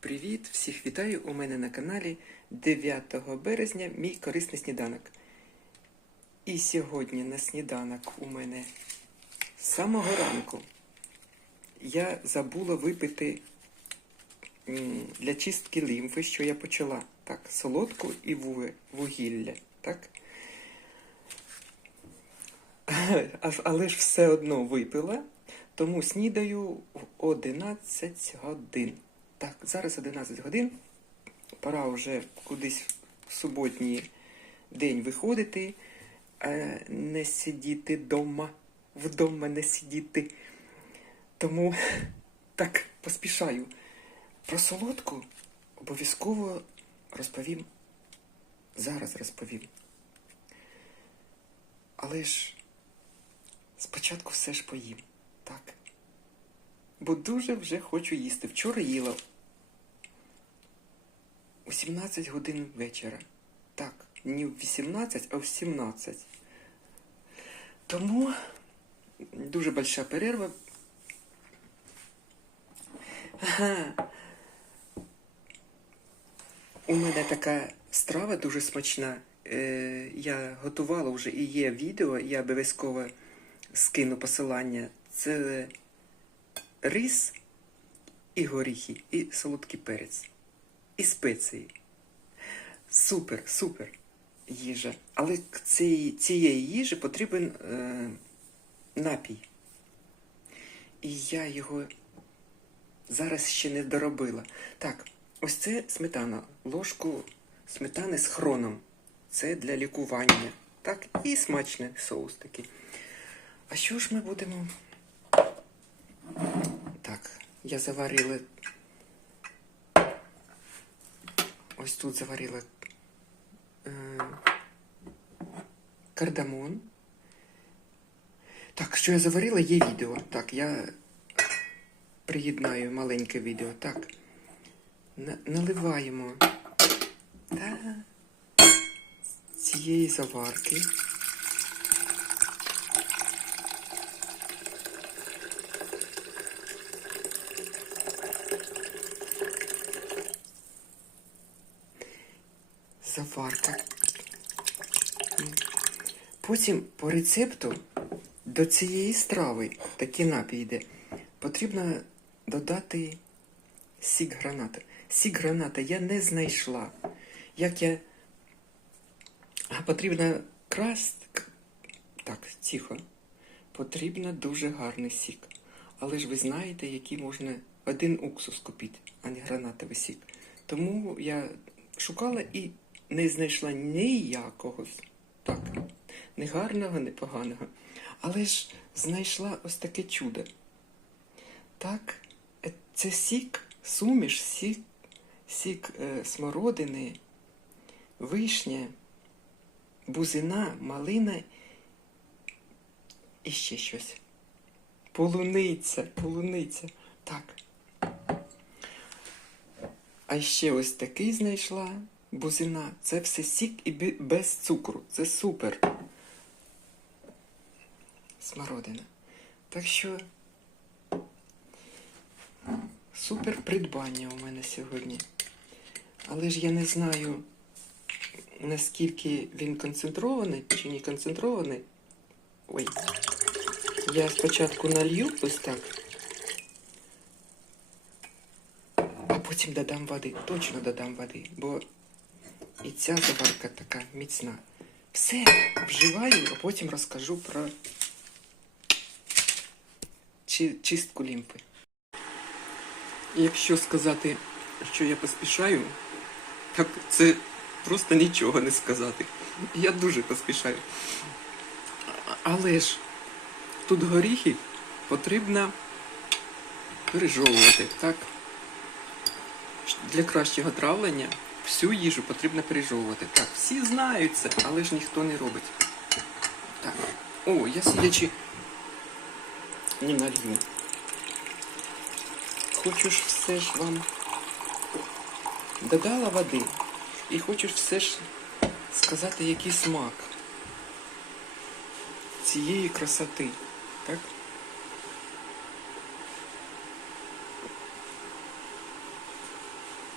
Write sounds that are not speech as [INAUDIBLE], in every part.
Привіт! Всіх вітаю у мене на каналі 9 березня мій корисний сніданок. І сьогодні на сніданок у мене з самого ранку я забула випити для чистки лімфи, що я почала. Так, солодку і вугілля. Так? Але ж все одно випила, тому снідаю в 11 годин. Так, зараз 11 годин. Пора вже кудись в суботній день виходити, е, не сидіти вдома, вдома не сидіти. Тому [LAUGHS] так поспішаю. Про солодку обов'язково розповім. Зараз розповім. Але ж спочатку все ж поїм? Бо дуже вже хочу їсти. Вчора їла у 17 годин вечора. Так, не в 18, а в 17. Тому дуже большая перерва. Ага. У мене така страва дуже смачна. Е, я готувала вже і є відео, я обов'язково скину посилання. Це рис і горіхи, і солодкий перець, і спеції. Супер, супер їжа. Але цій, цієї їжі потрібен е, напій. І я його зараз ще не доробила. Так, ось це сметана. Ложку сметани з хроном. Це для лікування. Так, і смачний соус такий. А що ж ми будемо? Я заварила. Ось тут заварила е, кардамон. Так, що я заварила, є відео. Так, я приєднаю маленьке відео. Так. На- наливаємо та, цієї заварки. Заварка. Потім по рецепту до цієї страви, такий напій йде, потрібно додати сік граната. Сік граната я не знайшла. Як я. А потрібно красть. Так, тихо. Потрібно дуже гарний сік. Але ж ви знаєте, який можна один уксус купити, а не гранатовий сік. Тому я шукала і не знайшла ніякого. Так, не гарного, не поганого. Але ж знайшла ось таке чудо. Так, е, це сік, суміш, сік, сік е, смородини, вишня, бузина, малина і ще щось. Полуниця, полуниця. Так. А ще ось такий знайшла бузина. Це все сік і без цукру. Це супер. Смородина. Так що супер придбання у мене сьогодні. Але ж я не знаю, наскільки він концентрований чи не концентрований. Ой. Я спочатку налью ось так. А потім додам води. Точно додам води, бо і ця заварка така міцна. Все, вживаю, а потім розкажу про чи- чистку лімфи. Якщо сказати, що я поспішаю, так це просто нічого не сказати. Я дуже поспішаю. Але ж тут горіхи потрібно пережовувати, так? Для кращого травлення всю їжу потрібно пережовувати. Так, всі знають це, але ж ніхто не робить. Так. О, я сидячи не налью. Хочу ж все ж вам додала води. І хочу ж все ж сказати, який смак цієї красоти. Так?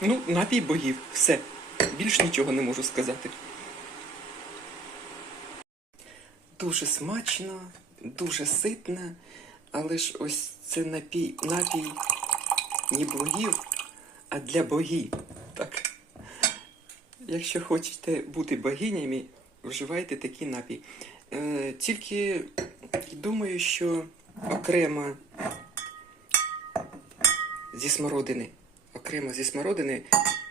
Ну, напій богів, все. Більш нічого не можу сказати. Дуже смачно, дуже ситно, але ж ось це напій, напій не богів, а для богів. Так. Якщо хочете бути богинями, вживайте такий напій. Е, тільки думаю, що окремо зі смородини. Окремо зі смородини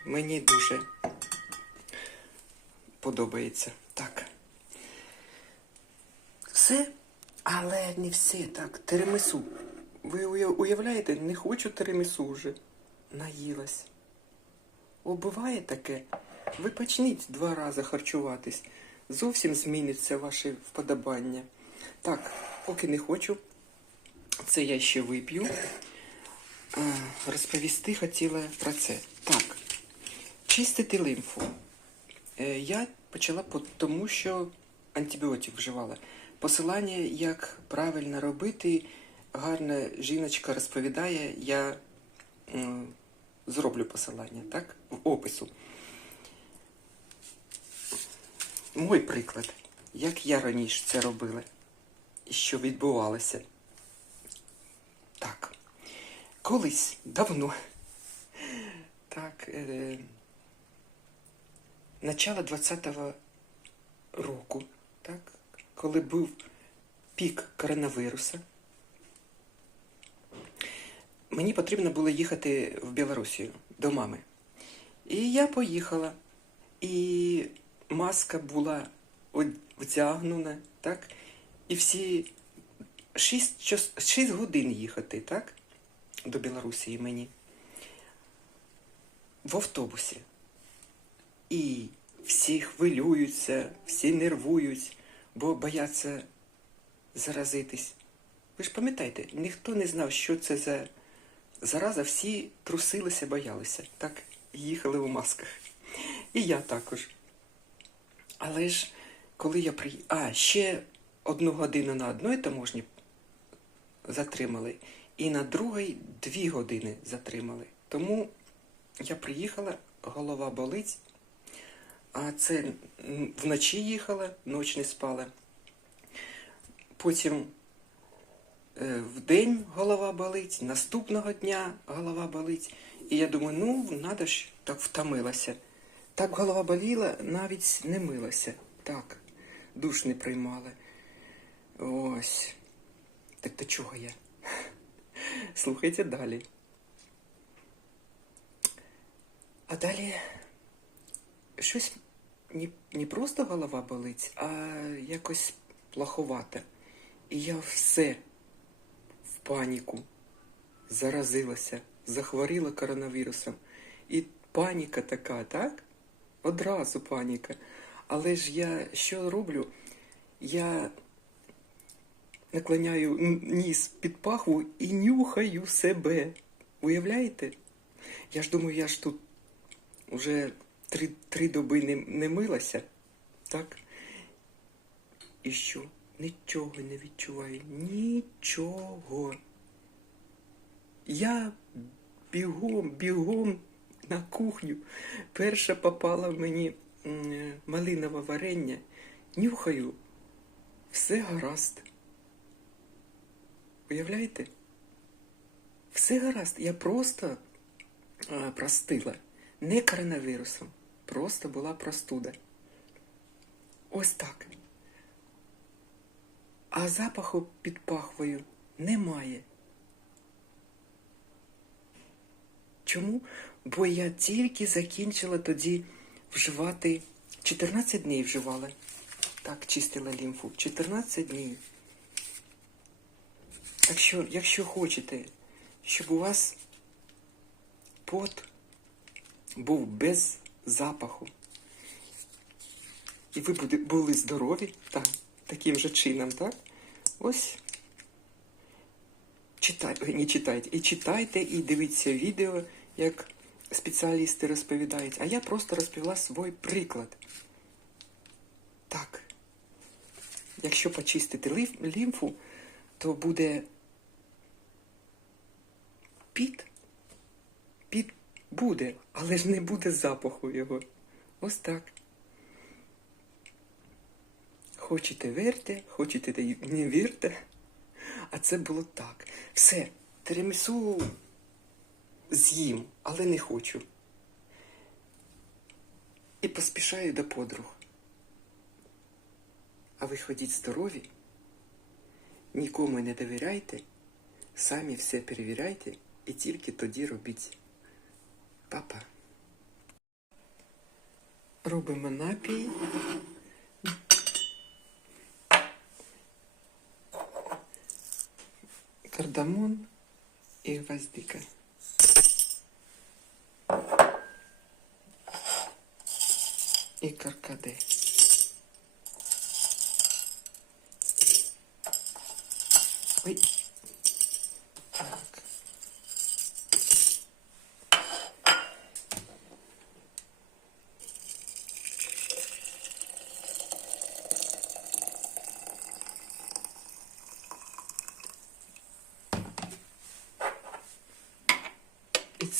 мені дуже подобається. Так. Все, але не все так. Теремису. Ви уявляєте, не хочу теремису вже. Наїлась. О, буває таке. Ви почніть два рази харчуватись. Зовсім зміниться ваше вподобання. Так, поки не хочу. Це я ще вип'ю. А, розповісти хотіла про це. Так, чистити лимфу. Е, Я почала тому, що антибіотик вживала. Посилання, як правильно робити, гарна жіночка розповідає, я зроблю посилання, так? В опису. Мой приклад, як я раніше це робила, і що відбувалося. Колись давно. Так. Е, начало 20-го року, так, коли був пік коронавіруса, мені потрібно було їхати в Білорусію до мами. І я поїхала. І маска була од- вдягнена, так? І всі 6, 6 годин їхати, так? До Білорусі мені. В автобусі. І всі хвилюються, всі нервують, бо бояться заразитись. Ви ж пам'ятаєте, ніхто не знав, що це за зараза, всі трусилися, боялися. Так, їхали у масках. І я також. Але ж, коли я приїхав. А, ще одну годину на одної таможні затримали, і на другій дві години затримали. Тому я приїхала, голова болить, а це вночі їхала, ніч не спала. Потім е, вдень голова болить, наступного дня голова болить. І я думаю, ну, надо ж, так втомилася. Так голова боліла, навіть не милася. Так, душ не приймала. Ось. Так до чого я? Слухайте далі. А далі щось не, не просто голова болить, а якось плоховато. І я все в паніку заразилася, захворіла коронавірусом. І паніка така, так? Одразу паніка. Але ж я що роблю? Я наклоняю ніс під пахву і нюхаю себе. Уявляєте? Я ж думаю, я ж тут вже три, три доби не, не милася, так? І що? Нічого не відчуваю. Нічого. Я бігом, бігом на кухню. Перша попала мені малинове варення. Нюхаю. Все гаразд. Уявляєте? Все гаразд. Я просто а, простила. Не коронавірусом. Просто була простуда. Ось так. А запаху під пахвою немає. Чому? Бо я тільки закінчила тоді вживати 14 днів вживала. Так, чистила лімфу. 14 днів. Так що, якщо хочете, щоб у вас пот був без запаху, і ви були здорові, так, таким же чином, так? Ось читайте, не читайте, і читайте, і дивіться відео, як спеціалісти розповідають. А я просто розповіла свій приклад. Так. Якщо почистити лімфу, то буде піт, піт Буде, але ж не буде запаху його. Ось так. Хочете вірте, хочете не вірте. А це було так. Все, тирамісу з'їм, але не хочу. І поспішаю до подруг. А ви ходіть здорові, нікому не довіряйте, самі все перевіряйте і тільки тоді робіть. Папа. Робимо напій. Кардамон і гвоздика. І каркаде.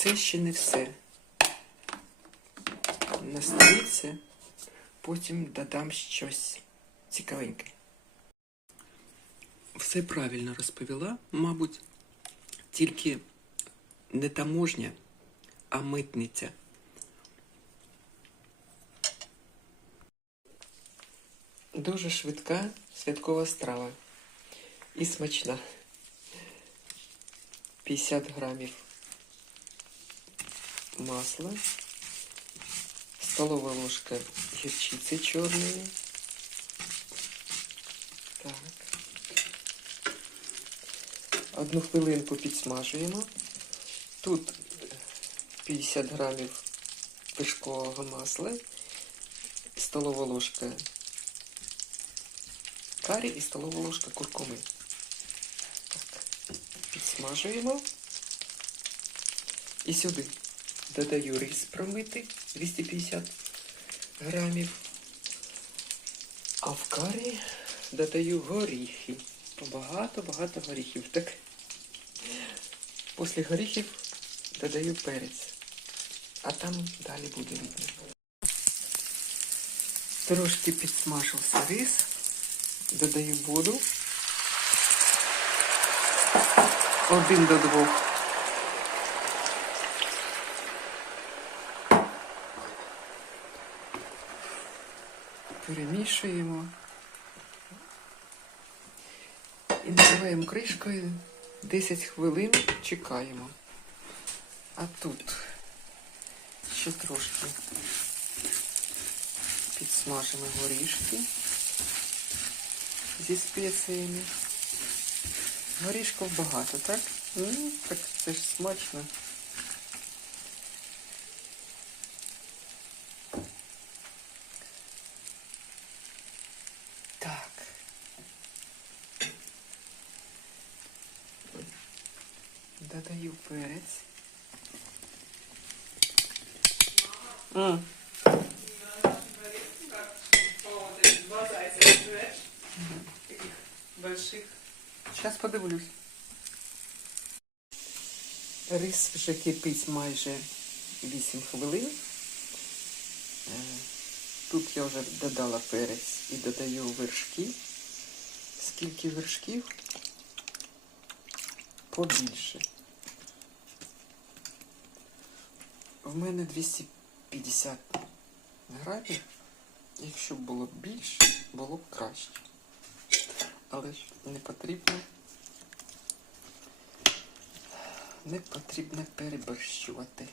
Це ще не все. Настоїться, потім додам щось цікавеньке. Все правильно розповіла, мабуть, тільки не таможня, а митниця. Дуже швидка святкова страва. І смачна. 50 грамів масла, столова ложка гірчиці чорної. Так. Одну хвилинку підсмажуємо. Тут 50 грамів пишкового масла, столова ложка карі і столова ложка куркуми. Так. Підсмажуємо. І сюди додаю рис промитий 250 грамів. А в карі додаю горіхи. Багато-багато горіхів. Так. Після горіхів додаю перець. А там далі буде видно. Трошки підсмажився рис. Додаю воду. Один до двох. Перемішуємо. І накриваємо кришкою 10 хвилин чекаємо. А тут ще трошки підсмажимо горішки зі спеціями. Горішків багато, так? Ну, так це ж смачно. Так. Додаю перець. Таких больших. Зараз подивлюсь. Рис вже кипить майже 8 хвилин. Е, Тут я вже додала перець і додаю вершки. Скільки вершків? Побільше. В мене 250 грамів. Якщо було б більше, було б краще. Але ж не потрібно. Не потрібно переборщувати.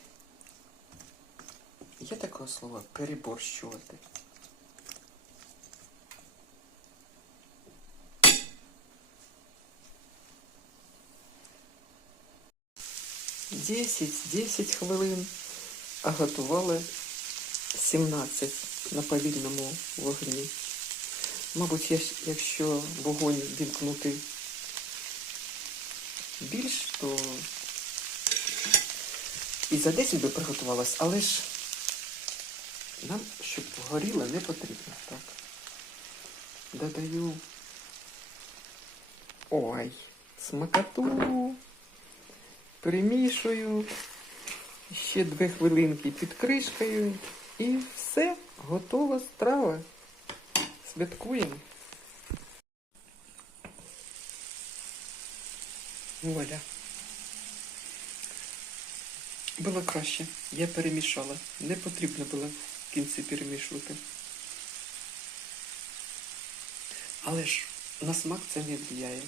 Є таке слово переборщувати. Десять, десять хвилин, а готували 17 на повільному вогні. Мабуть, якщо вогонь вімкнути більш, то і за 10 би приготувалась, але ж нам, щоб горіло, не потрібно. Так. Додаю. Ой, смакоту. Перемішую. Ще дві хвилинки під кришкою і все, готова страва. Святкуємо. Оля. Було краще. Я перемішала. Не потрібно було в кінці перемішувати. Але ж на смак це не впливає.